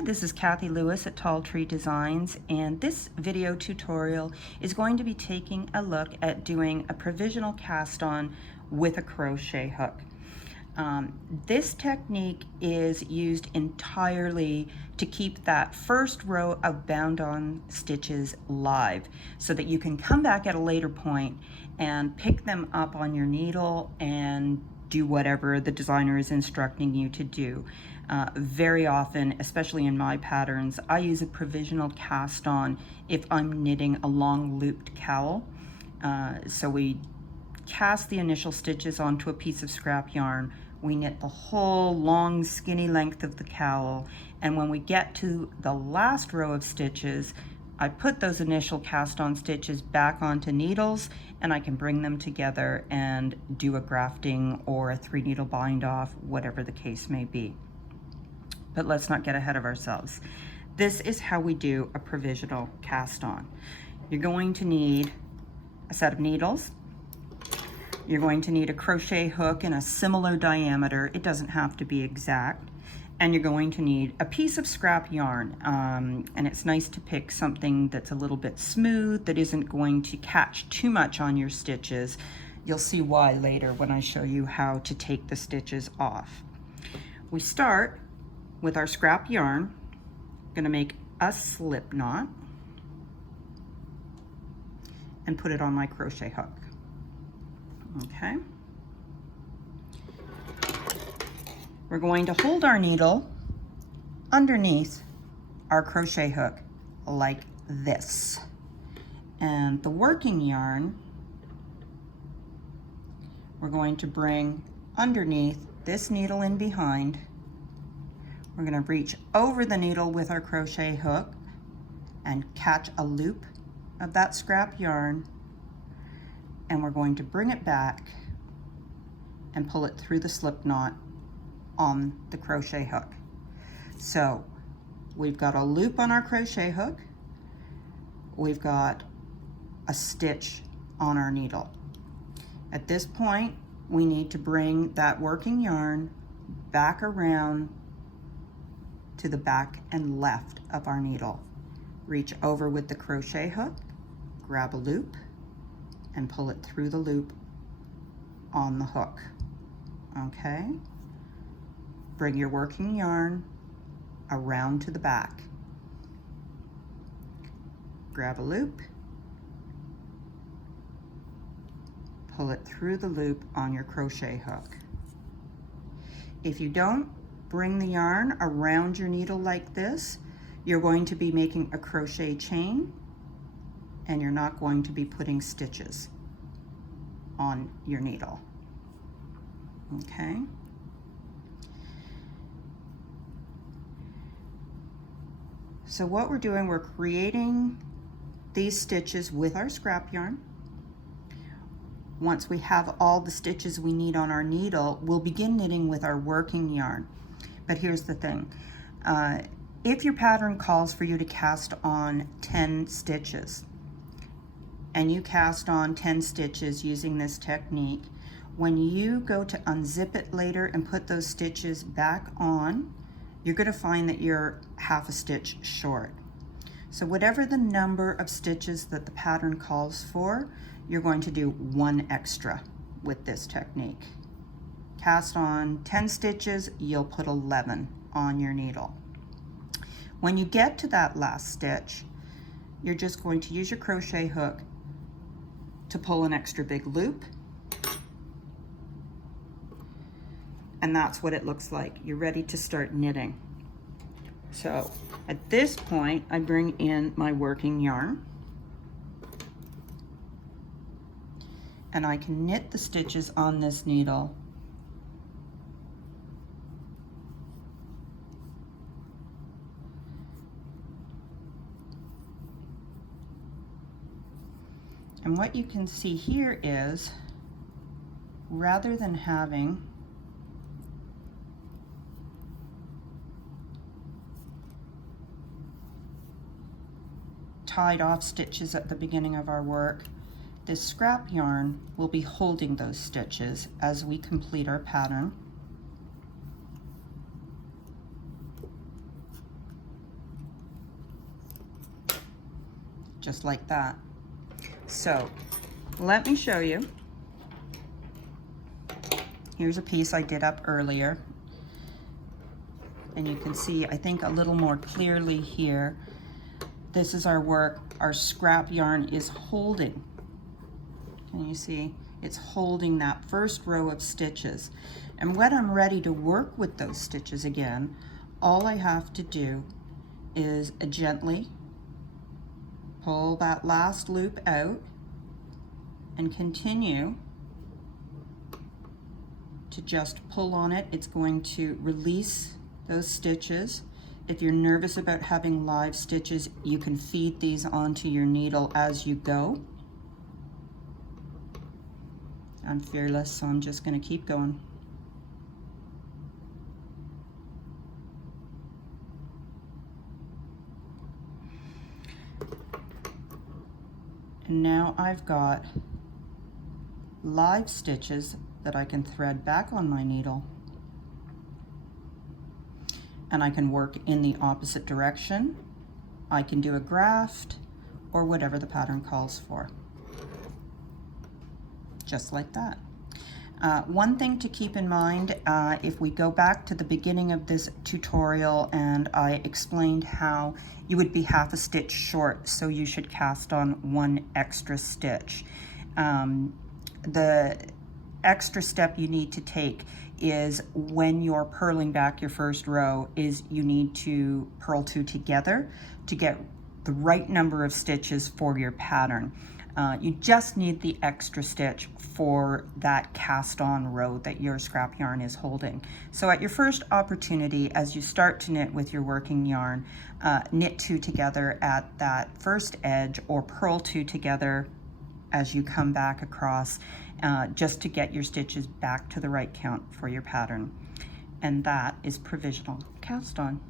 Hi, this is Kathy Lewis at Tall Tree Designs, and this video tutorial is going to be taking a look at doing a provisional cast on with a crochet hook. This technique is used entirely to keep that first row of bound-on stitches live so that you can come back at a later point and pick them up on your needle and do whatever the designer is instructing you to do. Very often, especially in my patterns, I use a provisional cast on if I'm knitting a long looped cowl. So we cast the initial stitches onto a piece of scrap yarn. We knit the whole long skinny length of the cowl, and when we get to the last row of stitches, I put those initial cast on stitches back onto needles, and I can bring them together and do a grafting or a 3 needle bind off, whatever the case may be. But let's not get ahead of ourselves. This is how we do a provisional cast on. You're going to need a set of needles. You're going to need a crochet hook in a similar diameter. It doesn't have to be exact. And you're going to need a piece of scrap yarn. And it's nice to pick something that's a little bit smooth, that isn't going to catch too much on your stitches. You'll see why later when I show you how to take the stitches off. We start with our scrap yarn. I'm going to make a slip knot and put it on my crochet hook. Okay. We're going to hold our needle underneath our crochet hook like this. And the working yarn, we're going to bring underneath this needle in behind. We're going to reach over the needle with our crochet hook and catch a loop of that scrap yarn, and we're going to bring it back and pull it through the slip knot on the crochet hook. So we've got a loop on our crochet hook, we've got a stitch on our needle. At this point, we need to bring that working yarn back around to the back and left of our needle. Reach over with the crochet hook, grab a loop, and pull it through the loop on the hook. Okay? Bring your working yarn around to the back. Grab a loop, pull it through the loop on your crochet hook. If you don't bring the yarn around your needle like this, you're going to be making a crochet chain, and you're not going to be putting stitches on your needle. Okay? So what we're doing, we're creating these stitches with our scrap yarn. Once we have all the stitches we need on our needle, we'll begin knitting with our working yarn. But here's the thing. If your pattern calls for you to cast on 10 stitches, and you cast on 10 stitches using this technique, when you go to unzip it later and put those stitches back on, you're going to find that you're half a stitch short. So whatever the number of stitches that the pattern calls for, you're going to do 1 extra with this technique. Cast on 10 stitches, you'll put 11 on your needle. When you get to that last stitch, you're just going to use your crochet hook to pull an extra big loop, and that's what it looks like. You're ready to start knitting. So at this point, I bring in my working yarn, and I can knit the stitches on this needle and what you can see here is, rather than having tied off stitches at the beginning of our work, this scrap yarn will be holding those stitches as we complete our pattern. just like that. So let me show you. Here's a piece I did up earlier, and you can see, I think, a little more clearly here. This is our work. Our scrap yarn is holding. Can you see? It's holding that first row of stitches. And when I'm ready to work with those stitches again, all I have to do is gently pull that last loop out and continue to just pull on it. It's going to release those stitches. If you're nervous about having live stitches, you can feed these onto your needle as you go. I'm fearless, so I'm just going to keep going. And now I've got live stitches that I can thread back on my needle. And I can work in the opposite direction. I can do a graft or whatever the pattern calls for. Just like that. One thing to keep in mind, if we go back to the beginning of this tutorial and I explained how you would be half a stitch short, so you should cast on 1 extra stitch. The extra step you need to take is when you're purling back your first row is you need to purl 2 together to get the right number of stitches for your pattern. You just need the extra stitch for that cast on row that your scrap yarn is holding. So at your first opportunity, as you start to knit with your working yarn, knit 2 together at that first edge or purl 2 together as you come back across, just to get your stitches back to the right count for your pattern. And that is provisional cast on.